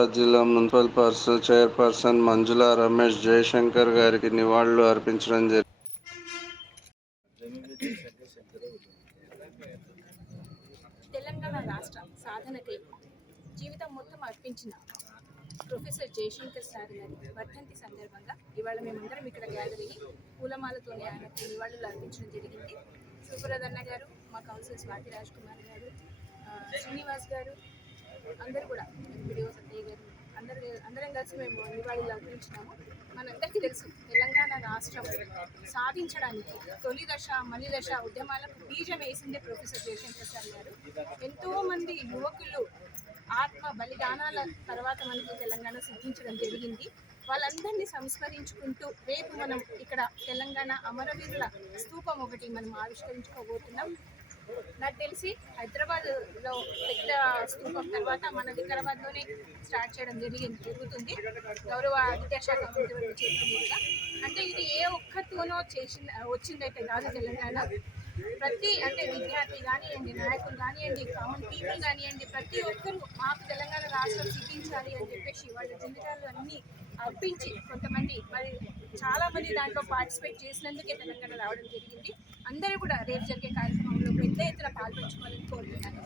హైదరాబాద్ జిల్లా municipal person chairperson Manjula Ramesh Jayashankar గారికి నివాళులు అర్పించడం జరిగింది. తెలంగాణ రాష్ట్ర సాధనకై జీవితం మొత్తం అర్పించిన ప్రొఫెసర్ జయశంకర్ సార్ గారి వర్ధంతి సందర్భంగా ఇవాళ మేమందరం ఇక్కడ గ్యాదర్ అయ్యి పూలమాలతోనే ఆయనకు నివాళులు అర్పించడం జరిగింది. సుబ్రదన్న గారు మా కౌన్సిల్ స్వాతి రాజ్ కుమార్ గారు శ్రీనివాస్ గారు అందరూ కూడా వీడియోస్ అత్తయ్య గారు అందరు అందరం కలిసి మేము నివాళులు అర్పించినాము. మనందరికీ తెలుసు తెలంగాణ రాష్ట్రం సాధించడానికి తొలి దశ మలి దశ ఉద్యమాలకు బీజం వేసిందే ప్రొఫెసర్ జయశంకర్ సార్ గారు. ఎంతోమంది యువకులు ఆత్మ బలిదానాల తర్వాత మనకి తెలంగాణ సిద్ధించడం జరిగింది. వాళ్ళందరినీ సంస్మరించుకుంటూ రేపు మనం ఇక్కడ తెలంగాణ అమరవీరుల స్థూపం ఒకటి మనం ఆవిష్కరించుకోబోతున్నాం. నాకు తెలిసి హైదరాబాద్లో పెద్ద స్థూపం తర్వాత మన వికారాబాద్లోనే స్టార్ట్ చేయడం జరిగింది జరుగుతుంది. గౌరవ విద్యాశాఖ మంత్రి అంటే ఇది ఏ ఒక్కరితోనో చేసిన వచ్చిందైతే కాదు తెలంగాణ. ప్రతి అంటే విద్యార్థి కానివ్వండి నాయకులు కానివ్వండి కామన్ పీపుల్ కానివ్వండి ప్రతి ఒక్కరు మాకు తెలంగాణ రాష్ట్రం చూపించాలి అని చెప్పేసి వాళ్ళ జీవితాలు అన్నీ అర్పించి కొంతమంది మరి చాలా మంది దాంట్లో పార్టిసిపేట్ చేసినందుకే తెలంగాణ రావడం జరిగింది. అందరూ కూడా రేపు జరిగే కార్యక్రమంలో పెద్ద ఎత్తున పాల్పంచుకోవాలని కోరుతున్నాను